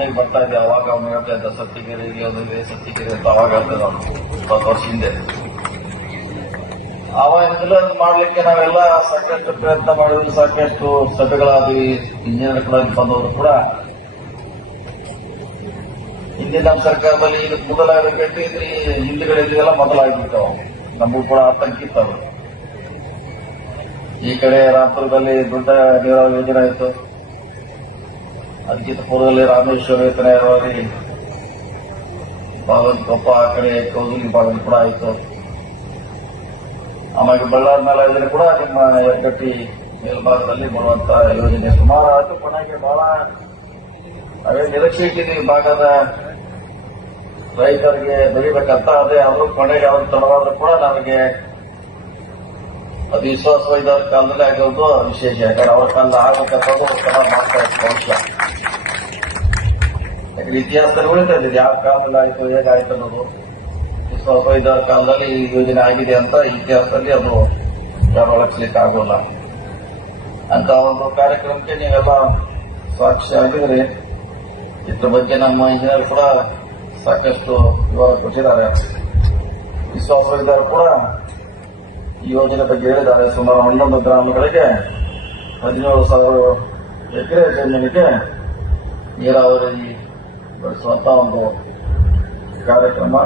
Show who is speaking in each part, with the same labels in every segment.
Speaker 1: ಆಗಿ ಬರ್ತಾ ಇದೆ ಅವಾಗ ಅವ್ನು ಹೇಳ್ತಾ ಇದ್ದ ಸತ್ತಿಗೆರೆ ಇಲ್ಲಿ ಒಂದಿದೆ ಸತ್ತಿಗೆರೆ ಅಂತ ಅವಾಗ ಹೇಳ್ತಿದ್ದ ಅವ್ನು. ಇಪ್ಪತ್ತು ವರ್ಷ ಹಿಂದೆ. ಅವಾಗಿಂದಲೂ ಅದ್ ಮಾಡ್ಲಿಕ್ಕೆ ನಾವೆಲ್ಲ ಸಾಕಷ್ಟು ಪ್ರಯತ್ನ ಮಾಡಿದ್ವಿ, ಸಾಕಷ್ಟು ಸಭೆಗಳಾದ್ವಿ, ಇಂಜಿನಿಯರ್ ಕೂಡ ಬಂದವರು ಕೂಡ. ಹಿಂದಿನ ನಮ್ಮ ಸರ್ಕಾರದಲ್ಲಿ ಇದು ಮೊದಲಾಗಿ ಕಟ್ಟಿದ್ರಿ ಹಿಂದುಗಡೆ ಇದೆಲ್ಲ ಮೊದಲಾಗ್ಬಿಟ್ಟು ನಮಗೂ ಕೂಡ ಆತಂಕ ಇತ್ತು ಅದು. ಈ ಕಡೆ ರಾತ್ರದಲ್ಲಿ ದೊಡ್ಡ ನೀರಾವರಿ ಯೋಜನೆ ಆಯಿತು. ಅದಕ್ಕಿಂತ ಪೂರ್ವದಲ್ಲಿ ರಾಮೇಶ್ವರ ಭಾಗದ ಕೊಪ್ಪ ಆ ಕಡೆ ಕೌದಲಿ ಭಾಗದ ಕೂಡ ಆಯಿತು. ಆಮೇಲೆ ಬಳ್ಳಾರಿ ಮೇಲೆ ಯೋಜನೆ ಕೂಡ ನಿಮ್ಮ ಹೆಗ್ಗಟ್ಟಿ ಮೇಲ್ಭಾಗದಲ್ಲಿ ಬರುವಂತ ಯೋಜನೆ. ಸುಮಾರು ಆಯ್ತು ಕೊನೆಗೆ ಬಹಳ ಅದೇ ನಿರೀಕ್ಷೆ ಭಾಗದ ರೈತರಿಗೆ ಬೆಳಿಬೇಕಂತ. ಅದೇ ಅವರು ಕೊನೆಗೆ ಅವರು ತಡವಾದ್ರೂ ಕೂಡ ನಮಗೆ ಅದು ವಿಶ್ವಾಸವಿದ್ದ ಕಾಲದಲ್ಲಿ ಆಗಿರೋದು ವಿಶೇಷ. ಯಾಕಂದ್ರೆ ಅವ್ರ ಕಾಲದ ಆಗಬೇಕಂತ ಮಾಡ್ತಾ ಇತ್ತು ಇತಿಹಾಸದಲ್ಲಿ ಉಳಿತಾ ಇದ್ದಿದ್ದು ಯಾವ ಕಾಲದಲ್ಲಿ ಆಯ್ತು ಹೇಗಾಯ್ತು ಅನ್ನೋದು. ವಿಶ್ವಾಸವಿದ್ದ ಕಾಲದಲ್ಲಿ ಈ ಯೋಜನೆ ಆಗಿದೆ ಅಂತ ಇತಿಹಾಸದಲ್ಲಿ ಅದು ಯಾರು ಅಳಕ್ಲಿಕ್ಕೆ ಆಗೋಲ್ಲ ಅಂತ ಒಂದು ಕಾರ್ಯಕ್ರಮಕ್ಕೆ ನೀವೆಲ್ಲ ಸಾಕ್ಷಿ ಆಗಿದ್ರೆ, ಇದ್ರ ಬಗ್ಗೆ ನಮ್ಮ ಇಂಜಿನಿಯರ್ ಕೂಡ ಸಾಕಷ್ಟು ವಿವರ ಕೊಟ್ಟಿದ್ದಾರೆ. ವಿಶ್ವಾಸವಿದ್ದರು ಕೂಡ ಈ ಯೋಜನೆ ಬಗ್ಗೆ ಹೇಳಿದ್ದಾರೆ. ಸುಮಾರು ಹನ್ನೊಂದು ಗ್ರಾಮಗಳಿಗೆ ಹದಿನೇಳು ಸಾವಿರ ಎಕರೆ ಜಮೀನಿಗೆ ನೀರಾವರಿ ಬಳಸುವಂತ ಒಂದು ಕಾರ್ಯಕ್ರಮ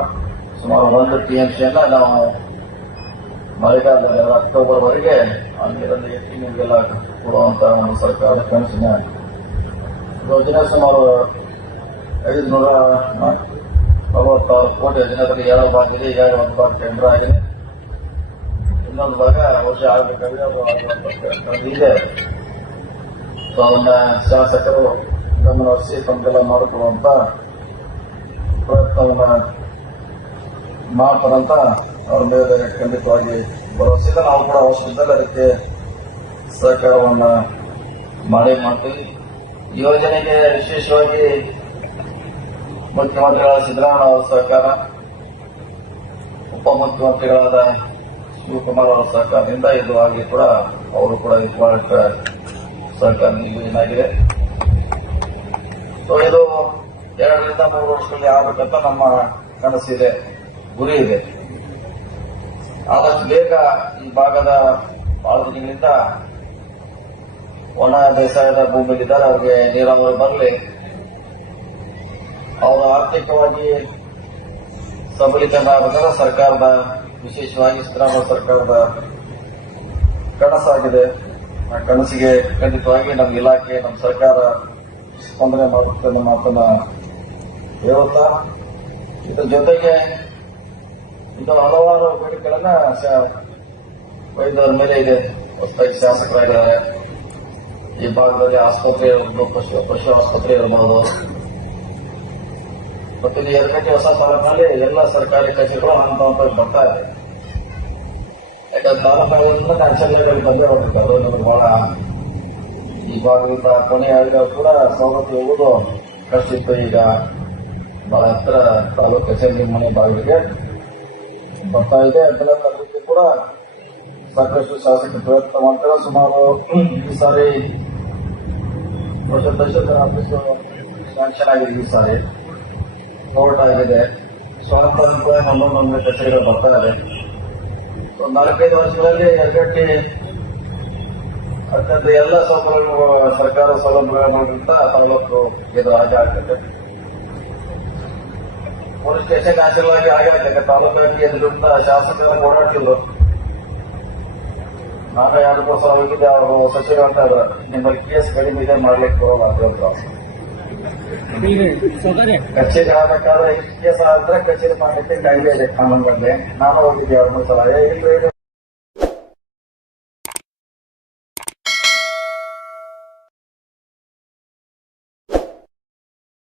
Speaker 1: ಸುಮಾರು ಒಂದು ಟಿಎಂಸಿಯನ್ನ ನಾವು ಮಳೆಗಾಲದಲ್ಲಿ ಅಕ್ಟೋಬರ್ವರೆಗೆ ಆ ನೀರನ್ನು ಎತ್ತಿ ನಿಮಗೆಲ್ಲ ಕೊಡುವಂತ ಒಂದು ಸರ್ಕಾರದ ಕನಸಿನ ಯೋಜನೆ ಸುಮಾರು ಐದುನೂರ ನಲವತ್ತಾರು ಕೋಟಿ ಯೋಜನೆದಲ್ಲಿ ಏಳು ಭಾಗ ಇದೆ ಈಗಾಗಲೇ ಒಂದು ಭಾಗ ಟೆಂಡರ್ ಆಗಿದೆ. ಇನ್ನೊಂದು ಭಾಗ ವರ್ಷ ಆಗಬೇಕಾದ್ರೆ ಅದು ಆಗುವಂತ ಇದೆ. ಸೊ ಅದನ್ನ ಶಾಸಕರು ಗಮನ ಹರಿಸಿ ತಮ್ಗೆಲ್ಲ ಮಾಡಿಕೊಳ್ಳುವಂತ ಪ್ರಯತ್ನವನ್ನ ಮಾಡ್ತಾರಂತ ಅವ್ರ ಮೇಲೆ ಖಂಡಿತವಾಗಿ ಭರವಸೆ ಇದೆ. ನಾವು ಕೂಡ ಅವಶ್ಯಕತೆ ಅದಕ್ಕೆ ಸಹಕಾರವನ್ನ ಮಾಡೇ ಮಾಡ್ತೀವಿ. ಯೋಜನೆಗೆ ವಿಶೇಷವಾಗಿ ಮುಖ್ಯಮಂತ್ರಿಗಳ ಸಿದ್ದರಾಮಯ್ಯ ಅವರ ಸಹಕಾರ, ಉಪಮುಖ್ಯಮಂತ್ರಿಗಳಾದ ಶಿವಕುಮಾರ್ ಅವರ ಸಹಕಾರದಿಂದ ಇದು ಆಗಿ ಕೂಡ ಅವರು ಕೂಡ ಇದು ಮಾಡಕ್ಕೆ ಸಹಕಾರ ನೀಡಲಾಗಿದೆ. ಇದು ಎರಡರಿಂದ ಮೂರು ವರ್ಷದಲ್ಲಿ ಆಗಬೇಕಂತ ನಮ್ಮ ಕನಸಿದೆ, ಗುರಿ ಇದೆ. ಆದಷ್ಟು ಬೇಗ ಈ ಭಾಗದ ಬಹಳ ಒಣ ಬೇಸಾಯದ ಭೂಮಿಗಿದ್ದಾರೆ ಅವರಿಗೆ ನೀರಾವರಿ ಬರಲಿ. ಅವರ ಆರ್ಥಿಕವಾಗಿ ಸಬಲೀಕರಣ ಸರ್ಕಾರದ, ವಿಶೇಷವಾಗಿ ಸಿದ್ದರಾಮಯ್ಯ ಸರ್ಕಾರದ ಕನಸಾಗಿದೆ. ಆ ಕನಸಿಗೆ ಖಂಡಿತವಾಗಿ ನಮ್ಮ ಇಲಾಖೆ, ನಮ್ಮ ಸರ್ಕಾರ ಸ್ಪಂದನೆ ಮಾಡುತ್ತೆ ಅನ್ನೋ ಮಾತನ್ನ ಹೇಳುತ್ತಾ? ಇದ್ರ ಜೊತೆಗೆ ಇನ್ನು ಹಲವಾರು ಬೇಡಿಕೆಗಳನ್ನ ವೈದ್ಯರ ಮೇಲೆ ಇದೆ. ಹೊಸದಾಗಿ ಶಾಸಕರಾಗಿದ್ದಾರೆ. ಈ ಭಾಗದಲ್ಲಿ ಆಸ್ಪತ್ರೆ ಇರ್ಬೋದು, ಪಶು ಪಶು ಆಸ್ಪತ್ರೆ ಇರಬಹುದು ಮತ್ತು ಇಲ್ಲಿ ಎರಡನೇ ಹೊಸ ತಾಲೂಕಿನಲ್ಲಿ ಎಲ್ಲ ಸರ್ಕಾರಿ ಕಚೇರಿಗಳು ಹಂತ ಹಂತವಾಗಿ ಬರ್ತಾ ಇದೆ. ಯಾಕಂದ್ರೆ ತಾಲೂಕಾಗಿಂದ ನ್ಯಾಚುರಲ್ ಬಂದೇ ಅದು ನಮಗೆ ಬಹಳ ಈ ಭಾಗದಿಂದ ಕೊನೆ ಆಗ ಕೂಡ ಸವಲತ್ತು ಹೋಗೋದು ಕಷ್ಟ ಇತ್ತು ಈಗ ಬಹಳ ಹತ್ರ ತಾಲೂಕು ಅಸೆಂಬ್ಲಿ ಮನೆ ಬಾಗಿಲಿಗೆ ಬರ್ತಾ ಇದೆ. ಅದೆಲ್ಲ ಕೂಡ ಸಾಕಷ್ಟು ಶಾಸಕ ಪ್ರಯತ್ನ ಮಾಡ್ತಾರೆ. ಸುಮಾರು ಈ ಸಾರಿ ವರ್ಷ ದಶಕ ಆಫೀಸು ಸ್ಯಾಂಕ್ಷನ್ ಆಗಿದೆ ಈ ಸಾರಿ. ಕೋರ್ಟ್ ಆಗಿದೆ. ಸ್ವಂತ ಒಂದೊಂದೊಂದು ಕಚೇರಿಗಳು ಬರ್ತಾ ಇದೆ. ನಾಲ್ಕೈದು ವರ್ಷಗಳಲ್ಲಿ ಹೆಗ್ಗಟ್ಟಿ ಅತ್ಯಂತ ಎಲ್ಲ ಸೌಲಭ್ಯಗಳು ಸರ್ಕಾರ ಸೌಲಭ್ಯಗಳಿಗಿಂತ ತಾಲೂಕು ಇದು ರಾಜ ಆಗ್ತದೆ. ಪೊಲೀಸ್ ಸ್ಟೇಷನ್ ಆಚರವಾಗಿ ಆಗಿ ಆಗಕ್ಕೆ ತಾಲೂಕಾಗಿ ಎದುರಿಂದ ಶಾಸಕರ ಓಡಾಡ್ತಿದ್ರು. ನಾನು ಯಾರು ಮೂರು ಸಲ ಹೋಗಿದ್ದೆ ಅವರು ಸಚಿವರು ಅಂತ ನಿಮ್ಮ ನಿಮ್ಮಲ್ಲಿ ಕೇಸ್ ಕಡಿಮೆ ಇದೆ ಮಾಡ್ಲಿಕ್ಕೆ ಬರೋಲ್ಲ ಅಂತ. ಕಚೇರಿ ಆಗಬೇಕಾದ್ರೆ ಕೇಸ್ ಆದ್ರೆ ಕಚೇರಿ ಮಾಡ್ಲಿಕ್ಕೆ ಕಾಯ್ದೆ ಇದೆ ಕಾನೂನು ಬಗ್ಗೆ ನಾನು ಹೋಗಿದ್ದೆ ಅವ್ರ ಸಲ